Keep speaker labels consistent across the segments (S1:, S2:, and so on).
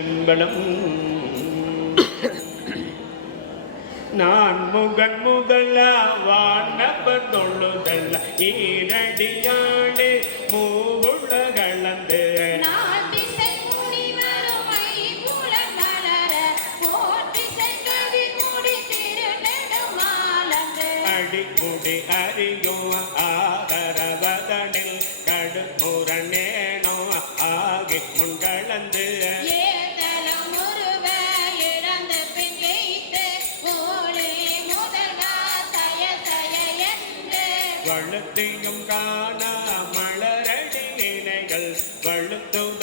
S1: என்பனம். நான் முகன் முதல வானவர் தொழுதல்ல ஈரடியாளே மூவுள்ள கலந்து
S2: நாட்டிசை முனிவரும் ஐம்புலன்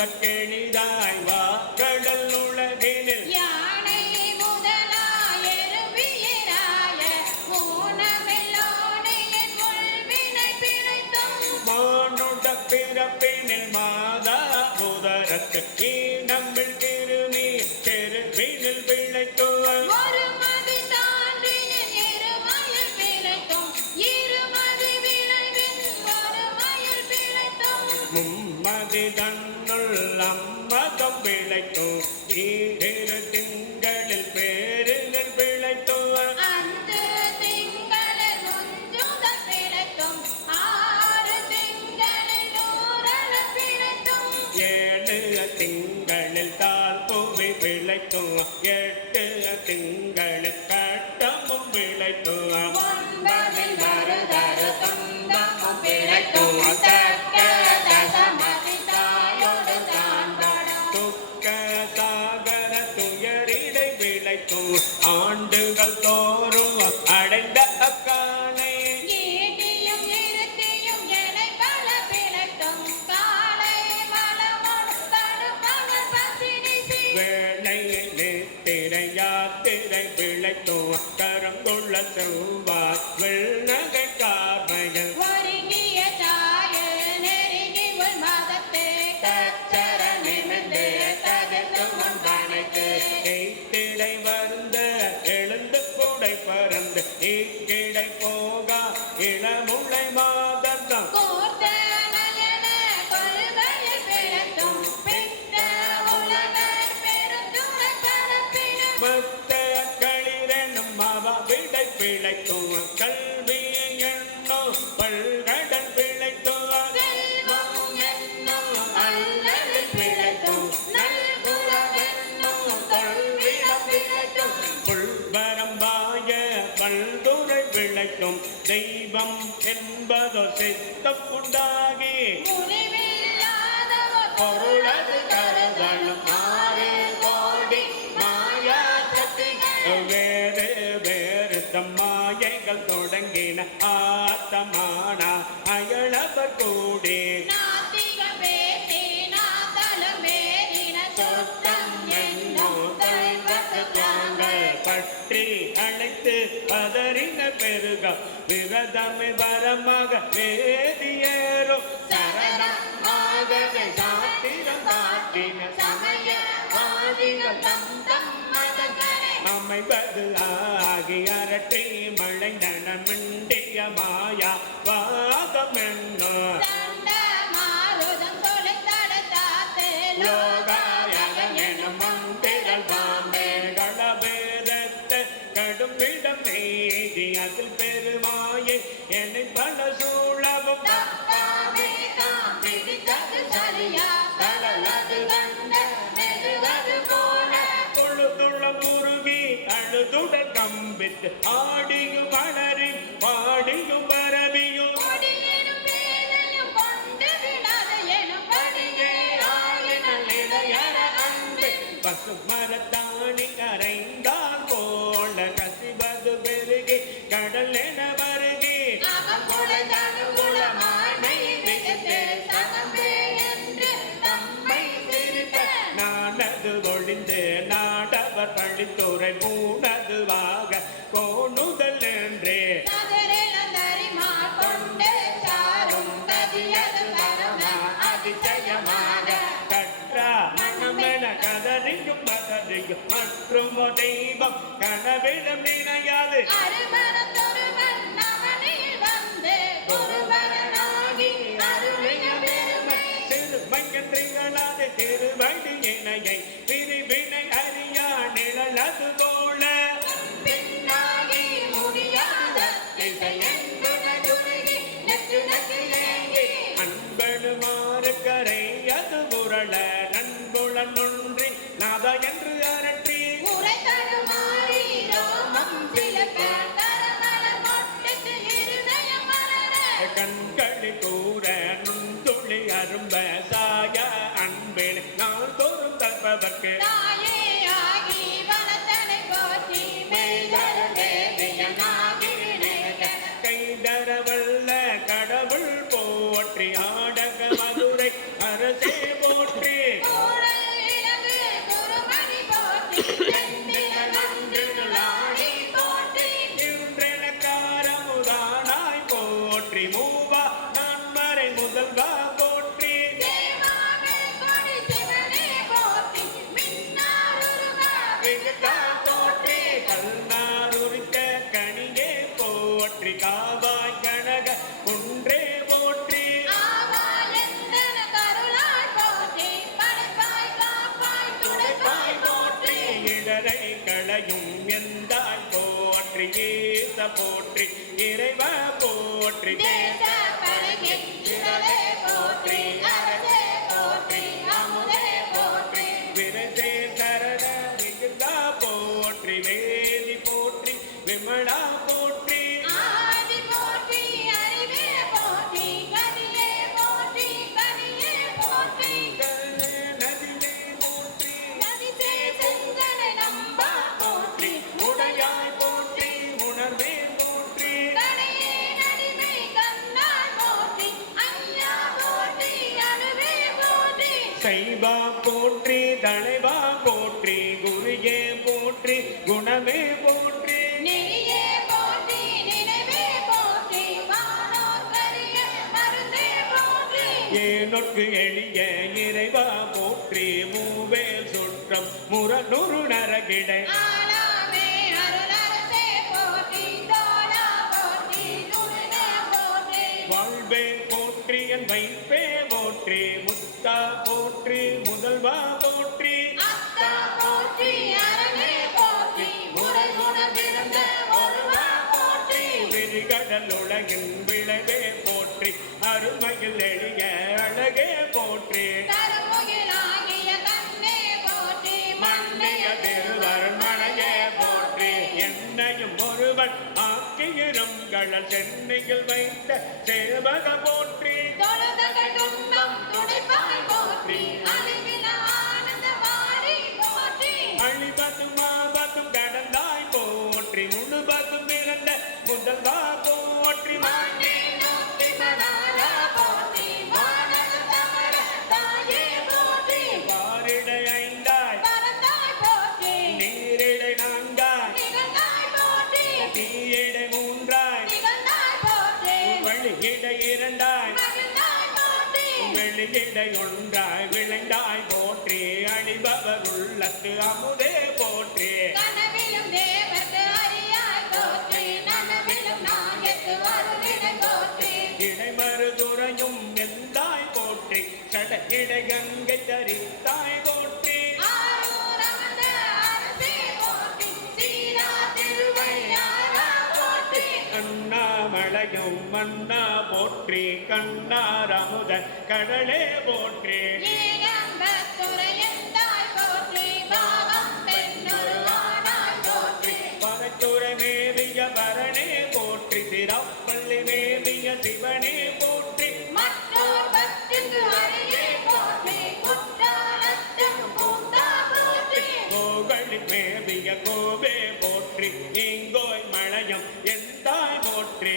S1: வழுத்துதற்கெளிதாய் வா கடல் உலகினில்.
S2: யானை முதலாய் எறும்பியராய, മുമ്മതി തന്നുള്ള
S1: മതം വിളയ്ക്കും വീടിരത്തിൽ விளைத்தும். எட்டு திங்களில் கட்டமும்
S2: துன்பமும் பிழைத்தும், தக்க
S1: சாகர துயரிடை விளைத்தும். ஆண்டுகள் செவ்வாய் வெள்ளகை கார்மைகள்
S2: ஒருங்கிய தாயில் நெருங்கி உள் மதத்து கச்சர நிமிர்ந்து தவிர்த்து முன் பனைத்து.
S1: எய்திடை வருந்த எழுந்து கூடை பறந்து இக்கிடை போகா இளமுளை மாதந்தம் என்பதோ சித்தம் உண்டாகி பொருளது கருதலும் ஆறு கோடி மாயா வேறு வேறு தம்மாயைகள் தொடங்கின ஆத்தமானா அயலவர் கூடி. பற்றி அழைத்து பதறின பெருக விரதமே வரமாக வேதியேறும். சரணமாகவே சாத்திரம் காட்டின
S2: சமயவாதிகள் தம் தம்
S1: அமைவது ஆகி அரற்றி மழை நனமிண்டிய மாயா வாதம் என்னை பல சூழவும்.
S2: தப்பாமே தாம் பிடித்தது சரியா. கடலது கண்ட மெதுவது போல.
S1: தொழுதுள்ள முருகி அழுதுட கம்பித்து ஆடியும் வளரி பாடியும் பரவியும்.
S2: கொடியேனும் வேதனையும் கொண்டு
S1: மற்றும் தெய்வம் கனவிடம் நினையாது திருவடி இணையை பிரிவினை அறியா நிழலது
S2: தோழ போட்டு போற்றி.
S1: மூவா நான் மறை முதல்வா போற்றி.
S2: போற்றி.
S1: கல்நாருக்க கனியே போற்றி. காவா போற்றி இறைவா போற்றி.
S2: தேச பரகி போற்றி. கைவா போற்றி
S1: தலைவா போற்றி குருஜே போற்றி குணமே போற்றி. ஏனொற்கு எளிய இறைவா போற்றி மூவே சுற்றம் முரணுரு நரகிட. கடல் உலகின் விளைவே போற்றி அருமையில் எளிய அழகே போற்றி. மண்ணிய திருவர்மனையே போற்றி. என்னையும் ஒருவன் ஆக்கியிரும் கடல் சென்னையில் வைத்த சேவக போற்றி. மகிழ்கிட இரண்டாய் வெளியிட ஒன்றாய் விளைந்தாய் போற்றி. அணிபவர் உள்ளத்து அமுதே போற்றி. இடைமருதுரையும் எந்தாய் போற்றி. கடகிட கங்கை தரித்தாய் போற்றி. கடையும் மன்னா போற்றி கண்ணார் அமுத கடலே போற்றி. பரத்துரை மேவிய பரணே போற்றி சிறப்பள்ளி மேவிய சிவனே போற்றி. கோகழி மேவிய கோவே போற்றி நீங்கோய் மழையும் எந்தாய் போற்றி.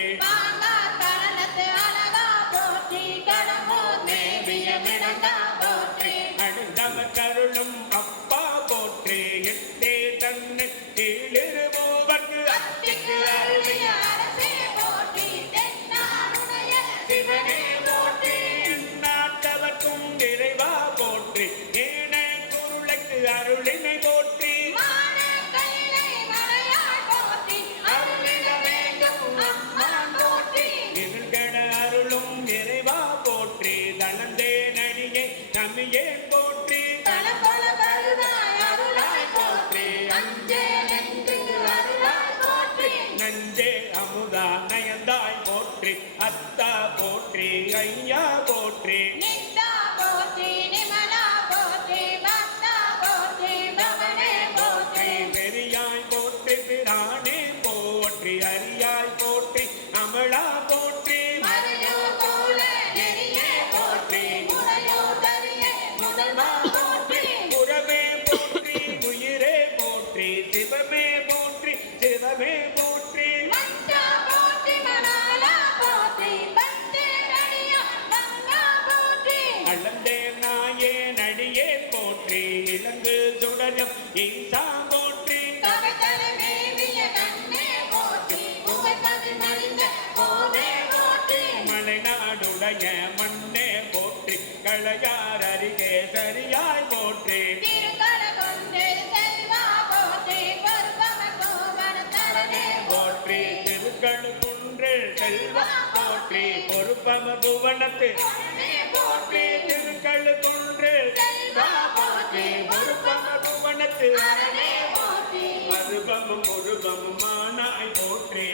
S1: அடுந்தவர் கருளும் அப்பா போற்றி. எட்டே தன்னை கீழிருவோவர்
S2: அத்திக்கு
S1: அருமையா ஏன்
S2: மேவிய கண்ணே போற்றி.
S1: மலைநாடுடைய மண்ணே போற்றி. களையார் அருகே சரியாய் போற்றி.
S2: போற்றி.
S1: போற்றி. திருக்கழுக்குன்றில் செல்வா போற்றி. பொறுப்பம புவனத்து
S2: போற்றி.
S1: போற்றி. திருக்கழுக்குன்றில் செல்வா போற்றி. பொறுப்பம புவனத்து
S2: அரணே போற்றி
S1: மறுபமும் முருகமும் மானாய் போற்றி